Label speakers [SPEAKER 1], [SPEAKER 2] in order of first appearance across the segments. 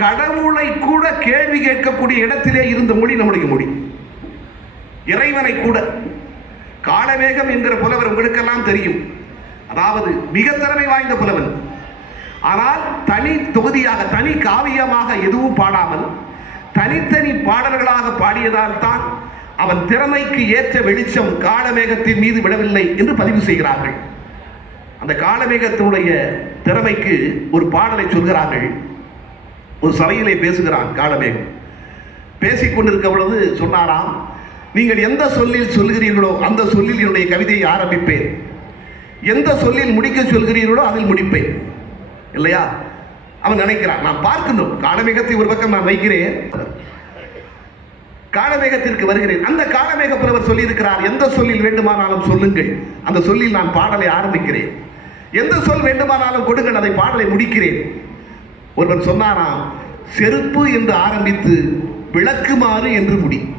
[SPEAKER 1] கடவுளை கூட கேள்வி கேட்கக்கூடிய இடத்திலே இருந்த மொழி நம்முடைய மொழி இறைவனை கூட. காலவேகம் என்கிற புலவர் உங்களுக்கெல்லாம் தெரியும். அதாவது மிக திறமை வாய்ந்த புலவன். ஆனால் தனி தொகுதியாக தனி காவியமாக எதுவும் பாடாமல் தனித்தனி பாடல்களாக பாடியதால் தான் அவன் திறமைக்கு ஏற்ற வெளிச்சம் காலமேகத்தின் மீது விடவில்லை என்று பதிவு செய்கிறார்கள். அந்த காலமேகத்தினுடைய திறமைக்கு ஒரு பாடலை சொல்கிறார்கள். ஒரு சபையிலே பேசுகிறான் காலமேகம். பேசிக்கொண்டிருக்க பொழுது சொன்னாராம் நீங்கள் எந்த சொல்லில் சொல்கிறீர்களோ அந்த சொல்லில் என்னுடைய கவிதையை ஆரம்பிப்பேன். எந்த சொல்லில் முடிக்க சொல்கிறீர்களோ அதில் முடிப்பேன். இல்லையா? அவன் நினைக்கிறான் நான் பார்க்கணும். காலமேகத்தை ஒரு பக்கம் நான் வைக்கிறேன். காலமேகத்திற்கு வருகிறேன். அந்த காலமேக புலவர் சொல்லியிருக்கிறார் எந்த சொல்லில் வேண்டுமானாலும் சொல்லுங்கள். அந்த சொல்லில் நான் பாடலை ஆரம்பிக்கிறேன். எந்த சொல் வேண்டுமானாலும் கொடுங்கள். அதை பாடலை முடிக்கிறேன். ஒருவன் சொன்னாராம் செருப்பு என்று ஆரம்பித்து விளக்குமாறு என்று முடி.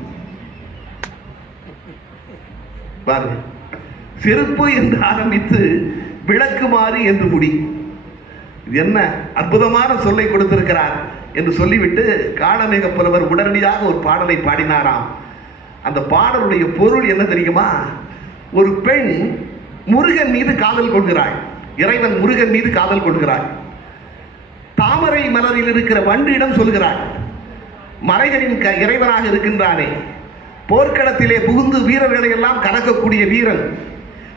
[SPEAKER 1] பாருங்க. செருப்பு என்று ஆரம்பித்து விளக்குமாறு என்று முடி. என்ன அற்புதமான சொல்லை கொடுத்திருக்கிறார் என்று சொல்லிவிட்டு காலமேக புலவர் உடனடியாக ஒரு பாடலை பாடினாராம். அந்த பாடலுடைய பொருள் என்ன தெரியுமா? ஒரு பெண் முருகன் மீது காதல் கொள்கிறாள். இறைவன் முருகன் மீது காதல் கொள்கிறாள். தாமரை மலரில் இருக்கிற வண்டியிடம் சொல்கிறார் மலைகளின் க இறைவனாக இருக்கின்றானே. போர்க்களத்திலே புகுந்து வீரர்களை எல்லாம் கலக்கக்கூடிய வீரன்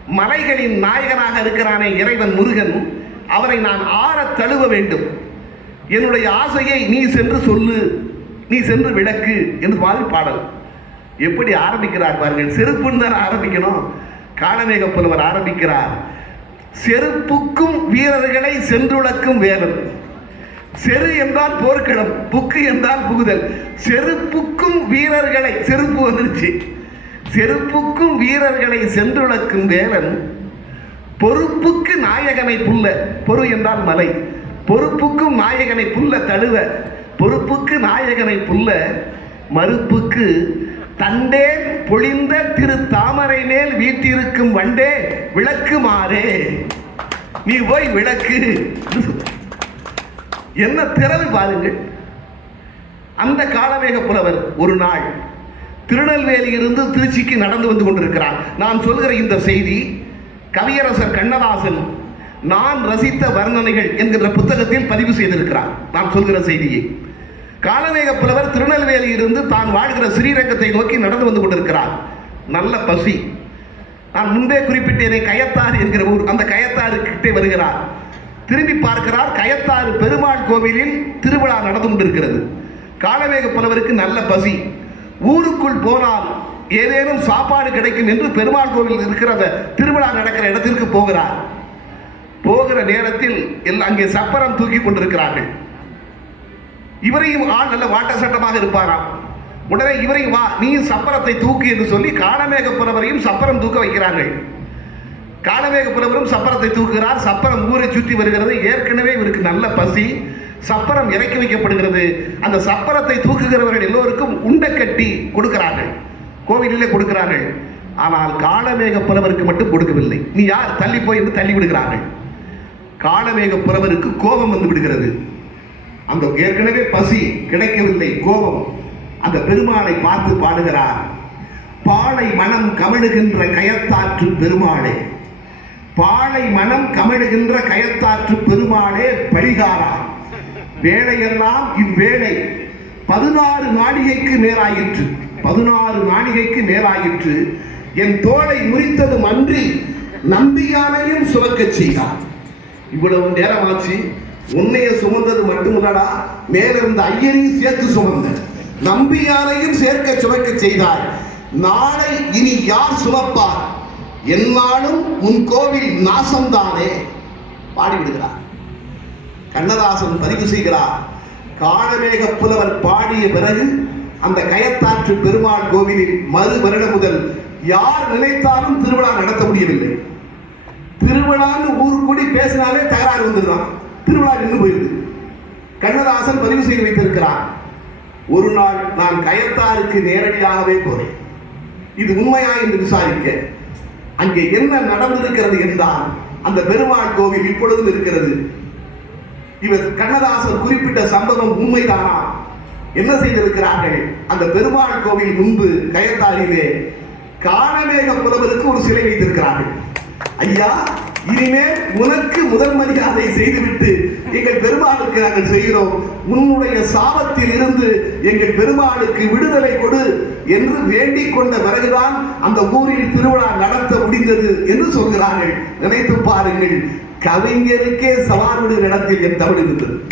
[SPEAKER 1] மலைகளின் நாயகனாக இருக்கிறானே இறைவன் முருகன். அவரை நான் ஆற தழுவ வேண்டும். என்னுடைய ஆசையை நீ சென்று சொல்லு நீ சென்று விளக்கு என்று மாதிரி பாடல். எப்படி ஆரம்பிக்கிறார் பாருங்கள். செருப்புன்னு தான் ஆரம்பிக்கணும். காலமேக புலவர் ஆரம்பிக்கிறார். செருப்புக்கும் வீரர்களை சென்றுளக்கும் வேலன். செரு என்றால் போர்க்களம் புக்கு என்றால் புகுதல். செருப்புக்கும் வீரர்களை செருப்பு வந்துருச்சு. செருப்புக்கும் வீரர்களை சென்றுளக்கும் வேலன் பொறுப்புக்கு நாயகனை புல்ல பொறு என்றால் மலை. பொறுப்புக்கும் நாயகனை புல்ல தழுவ பொறுப்புக்கு நாயகனை புல்ல மறுப்புக்கு தண்டே பொழிந்த திரு தாமரை மேல் வீட்டிருக்கும் வண்டே விளக்குமாறே. நீ போய் விளக்கு. என்ன திறமை பாருங்கள். அந்த காலமேக புலவர் ஒரு நாள் திருநெல்வேலியிலிருந்து திருச்சிக்கு நடந்து வந்து கொண்டிருக்கிறார். நான் சொல்கிற இந்த செய்தி கவியரசர் கண்ணதாசன் நான் ரசித்த வர்ணனைகள் என்கிற புத்தகத்தில் பதிவு செய்திருக்கிறார். நான் சொல்கிற செய்தியை. காலமேக புலவர் திருநெல்வேலியிலிருந்து தான் வாழ்கிற ஸ்ரீரங்கத்தை நோக்கி நடந்து வந்து கொண்டிருக்கிறார். நல்ல பசி. நான் முன்பே குறிப்பிட்டேனே கயத்தாறு என்கிற ஊர் அந்த கயத்தாறு கிட்டே வருகிறார். திரும்பி பார்க்கிறார் கயத்தாறு பெருமாள் கோவிலில் திருவிழா நடந்து கொண்டிருக்கிறது. காலவேக புலவருக்கு நல்ல பசி. ஊருக்குள் போனால் ஏதேனும் சாப்பாடு கிடைக்கும் என்று பெருமாள் கோவில் இருக்கிற அந்த திருவிழா நடக்கிற இடத்திற்கு போகிறார். போகிற நேரத்தில் எல்லாம் அங்கே சப்பரம் தூக்கி கொண்டிருக்கிறார்கள். இவரையும் ஆள் நல்ல வாட்ட சட்டமாக இருப்பாராம். உடனே இவரையும் வா நீ சப்பரத்தை தூக்கு என்று சொல்லி காலமேக புலவரையும் சப்பரம் தூக்க வைக்கிறார்கள். காலமேக புலவரும் சப்பரத்தை தூக்குகிறார். சப்பரம் ஊரை சுற்றி வருகிறது. ஏற்கனவே இவருக்கு நல்ல பசி. சப்பரம் இறக்கி வைக்கப்படுகிறது. அந்த சப்பரத்தை தூக்குகிறவர்கள் எல்லோருக்கும் உண்டை கட்டி கொடுக்கிறார்கள். கோவிலிலே கொடுக்கிறார்கள். ஆனால் காலமேக புலவருக்கு மட்டும் கொடுக்கவில்லை. நீ யார்? தள்ளி போய் என்று தள்ளி விடுகிறார்கள். காலமேக புலவருக்கு கோபம் வந்து விடுகிறது. அந்த ஏற்கனவே பசி கிடைக்கவில்லை கோபம். அந்த பெருமாளை பார்த்து பாடுகிறார். பாலை மனம் கமழுகின்ற கயத்தாற்று பெருமாளே. பாலை மனம் கமழுகின்ற கயத்தாற்று பெருமாளே பரிகாரா வேலையெல்லாம் இவ்வேளை பதினாறு மாளிகைக்கு மேலாயிற்று. பதினாறு மாளிகைக்கு மேலாயிற்று. என் தோளை முறித்ததும் அன்றி நம்பியானையும் சுரக்கச் செய்தார். இவ்வளவு நேரமாச்சு உன்னைய சுமந்தது மட்டுமில்லடா மேலிருந்த ஐயரையும் சேர்த்து சுமந்த. நம்பியானையும் சேர்க்க சுமக்க செய்தார் நாளை இனி யார் சுமப்பார்? என்னாலும் உன் கோவில் நாசம்தானே? பாடிவிடுகிறார். கண்ணதாசன் பதிவு செய்கிறார். காலமேக புலவர் பாடிய பிறகு அந்த கயத்தாற்று பெருமாள் கோவிலில் மறு வருடம் முதல் யார் நினைத்தாலும் திருவிழா நடத்த முடியவில்லை. திருவிழான்னு ஊர் கூடி பேசினாலே தகராறு வந்துடுறான் திருவிழா நின்று போயிடுது. கண்ணதாசன் பதிவு செய்து வைத்திருக்கிறார். ஒரு நாள் நான் கயத்தாருக்கு நேரடியாகவே போறேன். இது உண்மையா என்று விசாரிக்க. அங்கே என்ன நடந்திருக்கிறது என்றால் அந்த பெருமாள் கோவில் இப்பொழுதும் இருக்கிறது. இவர் கண்ணதாசன் குறிப்பிட்ட சம்பவம் உண்மைதானா? என்ன செய்திருக்கிறார்கள்? அந்த பெருமாள் கோவில் முன்பு கயத்தாரிலே காணமேக புலவருக்கு ஒரு சிலை வைத்திருக்கிறார்கள். ஐயா இனிமேல் உனக்கு முதல் மரியாதை செய்துவிட்டு எங்கள் பெருமாளுக்கு நாங்கள் செய்கிறோம். உன்னுடைய சாபத்தில் இருந்து எங்கள் பெருமாளுக்கு விடுதலை கொடு. என்று வேண்டிக் கொண்ட பிறகுதான் அந்த ஊரில் திருவிழா நடத்த முடிந்தது என்று சொல்கிறார்கள். நினைத்து பாருங்கள் கவிஞருக்கே சவாலுடைய இடத்தில் என் தமிழ் இருந்தது.